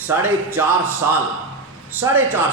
4.5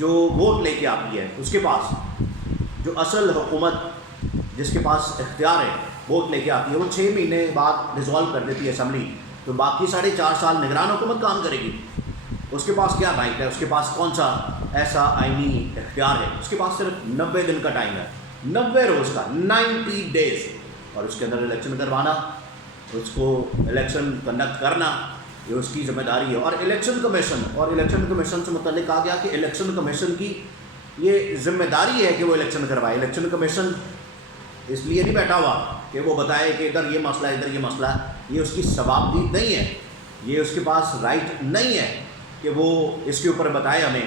جو ووٹ لے کے آتی ہے اس کے پاس، جو اصل حکومت جس کے پاس اختیار ہے ووٹ لے کے آتی ہے، وہ 6 مہینے بعد ڈیزالو کر دیتی ہے اسمبلی، تو باقی 4.5 سال نگران حکومت کام کرے گی۔ اس کے پاس کیا رائٹ ہے، اس کے پاس کون سا ایسا آئینی اختیار ہے؟ اس کے پاس صرف 90 دن کا ٹائم ہے، 90 روز کا، 90 ڈیز، اور اس کے اندر الیکشن کروانا، اس کو الیکشن کنڈکٹ کرنا، یہ اس کی ذمہ داری ہے۔ اور الیکشن کمیشن سے متعلق کہا گیا کہ الیکشن کمیشن کی یہ ذمہ داری ہے کہ وہ الیکشن کروائے۔ الیکشن کمیشن اس لیے نہیں بیٹھا ہوا کہ وہ بتائے کہ ادھر یہ مسئلہ ہے، ادھر یہ مسئلہ ہے، یہ اس کی ثوابدید نہیں ہے، یہ اس کے پاس رائٹ نہیں ہے کہ وہ اس کے اوپر بتائے ہمیں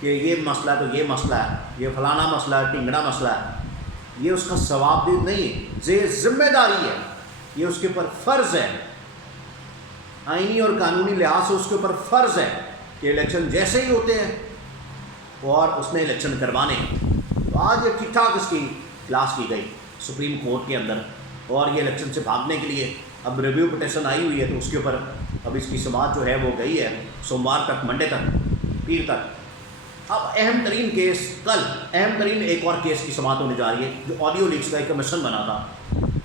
کہ یہ مسئلہ ہے تو یہ مسئلہ ہے، یہ فلانا مسئلہ ہے، ٹنگڑا مسئلہ ہے، یہ اس کا ثوابدید نہیں ہے، یہ ذمہ داری ہے، یہ اس کے اوپر فرض ہے، آئینی اور قانونی لحاظ سے اس کے اوپر فرض ہے کہ الیکشن جیسے ہی ہوتے ہیں اور اس نے الیکشن کروانے ہیں۔ تو آج یہ ٹھیک ٹھاک اس کی کلاس کی گئی سپریم کورٹ کے اندر، اور یہ الیکشن سے بھاگنے کے لیے اب ریویو پٹیشن آئی ہوئی ہے، تو اس کے اوپر اب اس کی سماعت جو ہے وہ گئی ہے سوموار تک، منڈے تک، پیر تک۔ اب اہم ترین کیس کل، اہم ترین ایک اور کیس کی سماعت ہونے جا رہی ہے، جو آڈیو لیکس کا ایک کمیشن بنا تھا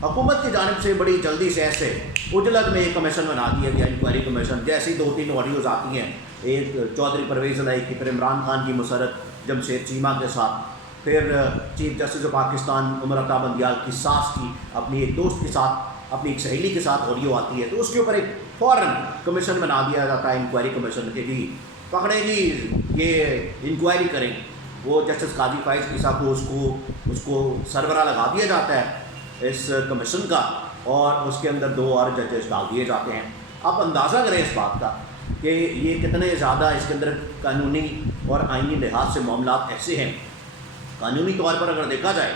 حکومت کی جانب سے، بڑی جلدی سے ایسے اجلت میں ایک کمیشن بنا دیا گیا، انکوائری کمیشن، جیسے ہی 2-3 آڈیوز آتی ہیں، ایک چودھری پرویز الہی کی، پھر عمران خان کی مسرت جمشید چیمہ کے ساتھ، پھر chief justice of Pakistan Umar Ata Bandial کی ساس کی اپنی ایک دوست کے ساتھ، اپنی ایک سہیلی کے ساتھ آڈیو آتی ہے، تو اس کے اوپر ایک فوراً کمیشن بنا دیا جاتا ہے، انکوائری کمیشن کے جی پکڑیں جی یہ انکوائری کریں۔ وہ جسٹس قاضی فائز عیسیٰ کو اس کو سربراہ لگا دیا جاتا ہے اس کمیشن کا، اور اس کے اندر 2 اور ججز ڈال دیے جاتے ہیں۔ آپ اندازہ کریں اس بات کا کہ یہ کتنے زیادہ اس کے اندر قانونی اور آئینی لحاظ سے معاملات ایسے ہیں۔ قانونی طور پر اگر دیکھا جائے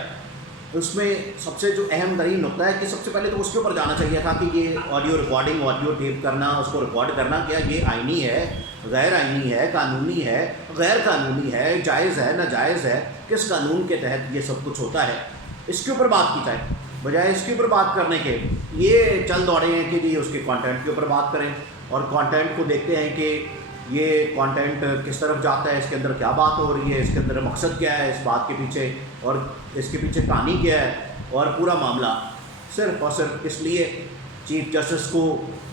اس میں سب سے جو اہم ترین نقطہ ہے کہ سب سے پہلے تو اس کے اوپر جانا چاہیے تھا کہ یہ آڈیو ریکارڈنگ، آڈیو ٹیپ کرنا، اس کو ریکارڈ کرنا، کیا یہ آئینی ہے، غیر آئینی ہے، قانونی ہے، غیر قانونی ہے، جائز ہے، ناجائز ہے، کس قانون کے تحت یہ سب کچھ ہوتا ہے، اس کے اوپر بات کی جائے، بجائے اس کے اوپر بات کرنے کے یہ چل دوڑے ہیں کہ جی اس کے کانٹینٹ کے اوپر بات کریں، اور کانٹینٹ کو دیکھتے ہیں کہ یہ کانٹینٹ کس طرف جاتا ہے، اس کے اندر کیا بات ہو رہی ہے، اس کے اندر مقصد کیا ہے اس بات کے پیچھے، اور اس کے پیچھے کہانی کیا ہے، اور پورا معاملہ صرف اور صرف اس لیے چیف جسٹس کو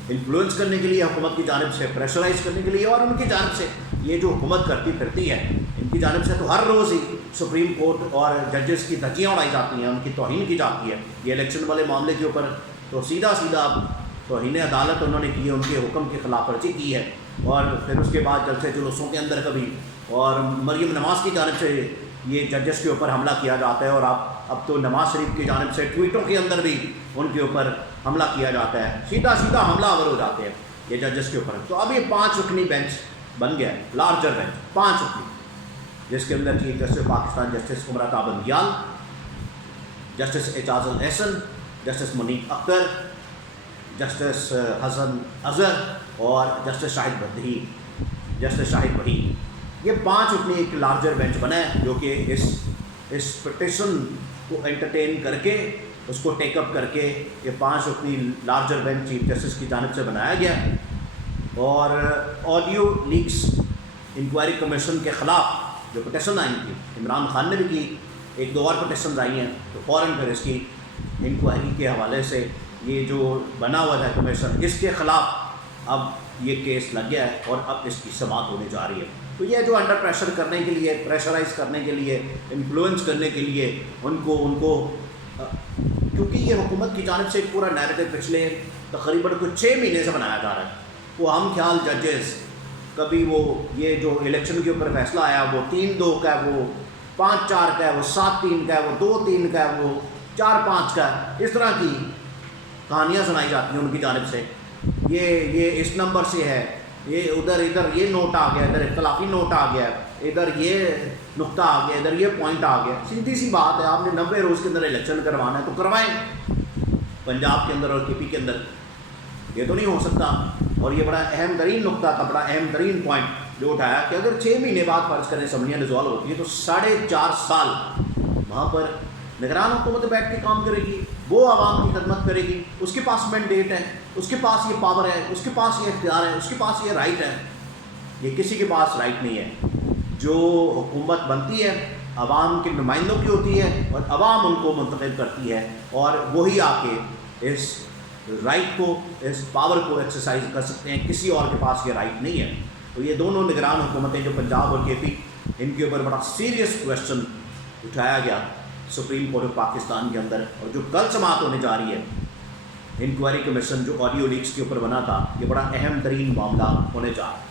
انفلوئنس کرنے کے لیے، حکومت کی جانب سے پریشرائز کرنے کے لیے، اور ان کی جانب سے یہ جو حکومت کرتی پھرتی ہے ان کی جانب سے تو ہر روز ہی سپریم کورٹ اور ججز کی دھجیاں اڑائی جاتی ہیں، ان کی توہین کی جاتی ہے۔ یہ الیکشن والے معاملے کے اوپر تو سیدھا توہین عدالت انہوں نے کی ہے، ان کے حکم کی خلاف ورزی کی ہے، اور پھر اس کے بعد جلسے جلوسوں کے اندر کبھی، اور مریم نواز کی جانب سے یہ ججز کے اوپر حملہ کیا جاتا ہے، اور اب تو نواز شریف کی جانب سے ٹویٹوں کے اندر بھی ان کے اوپر حملہ کیا جاتا ہے، سیدھا حملہ آور ہو جاتے ہیں یہ ججز کے اوپر۔ تو اب یہ 5 رکنی بینچ بن گیا ہے، لارجر بینچ، 5 رکنی، جس کے اندر chief justice Pakistan justice Umar Ata Bandial, justice Ijaz ul Ahsan, justice منیب اختر، جسٹس حسن اظہر، اور جسٹس شاہد وحید، یہ 5 رکنی ایک لارجر بینچ بنا ہے، جو کہ اس پٹیشن کو انٹرٹین کر کے، اس کو ٹیک اپ کر کے، یہ 5 رکنی لارجر بینچ چیف جسٹس کی جانب سے بنایا گیا ہے۔ اور آڈیو لیکس انکوائری کمیشن کے خلاف جو پٹیشن آئی تھی، عمران خان نے بھی کی، 1-2 اور پٹیشنز آئی ہیں، تو فوراً پھر اس کی انکوائری کے حوالے سے یہ جو بنا ہوا ہے کمیشن، اس کے خلاف اب یہ کیس لگ گیا ہے، اور اب اس کی سماعت ہونے جا رہی ہے۔ تو یہ جو انڈر پریشر کرنے کے لیے، پریشرائز کرنے کے لیے، انفلوئنس کرنے کے لیے ان کو کیونکہ یہ حکومت کی جانب سے ایک پورا نیریٹو پچھلے تقریباً کچھ 6 مہینے سے بنایا جا رہا ہے، وہ ہم خیال ججز، کبھی وہ یہ جو الیکشن کے اوپر فیصلہ آیا وہ 3-2 کا ہے، وہ 5-4 کا ہے، وہ 7-3 کا ہے، وہ 2-3 کا ہے، وہ 4-5 کا ہے، اس طرح کی کہانیاں سنائی جاتی ہیں ان کی جانب سے، یہ اس نمبر سے ہے، یہ ادھر یہ نوٹ آ گیا، ادھر اختلافی نوٹ آ گیا، ادھر یہ نقطہ آ گیا، ادھر یہ پوائنٹ آ گیا۔ سیدھی سی بات ہے، آپ نے 90 روز کے اندر الیکشن کروانا ہے تو کروائیں، پنجاب کے اندر اور کے پی کے اندر، یہ تو نہیں ہو سکتا۔ اور یہ بڑا اہم ترین نقطہ تھا، بڑا اہم ترین پوائنٹ جو اٹھایا کہ اگر 6 مہینے بعد فرض کریں اسمبلیاں ڈیزالو ہوتی ہے تو 4.5 سال وہاں پر نگران حکومت بیٹھ کے کام کرے گی، وہ عوام کی خدمت کرے گی، اس کے پاس مینڈیٹ ہے، اس کے پاس یہ پاور ہے، اس کے پاس یہ اختیار ہے، اس کے پاس یہ رائٹ ہے۔ یہ کسی کے پاس رائٹ نہیں ہے، جو حکومت بنتی ہے عوام کے نمائندوں کی ہوتی ہے اور عوام ان کو منتخب کرتی ہے اور وہی آ کے اس رائٹ کو اس پاور کو ایکسرسائز کر سکتے ہیں. کسی اور کے پاس یہ رائٹ نہیں ہے. تو یہ دونوں نگران حکومتیں جو پنجاب اور کے پی ان کے اوپر بڑا سیریس کویشچن اٹھایا گیا سپریم کورٹ آف پاکستان کے اندر اور جو کل سماعت ہونے جا رہی ہے انکوائری کمیشن جو آڈیو لیکس کے اوپر بنا تھا یہ بڑا اہم ترین معاملہ ہونے جا رہا ہے.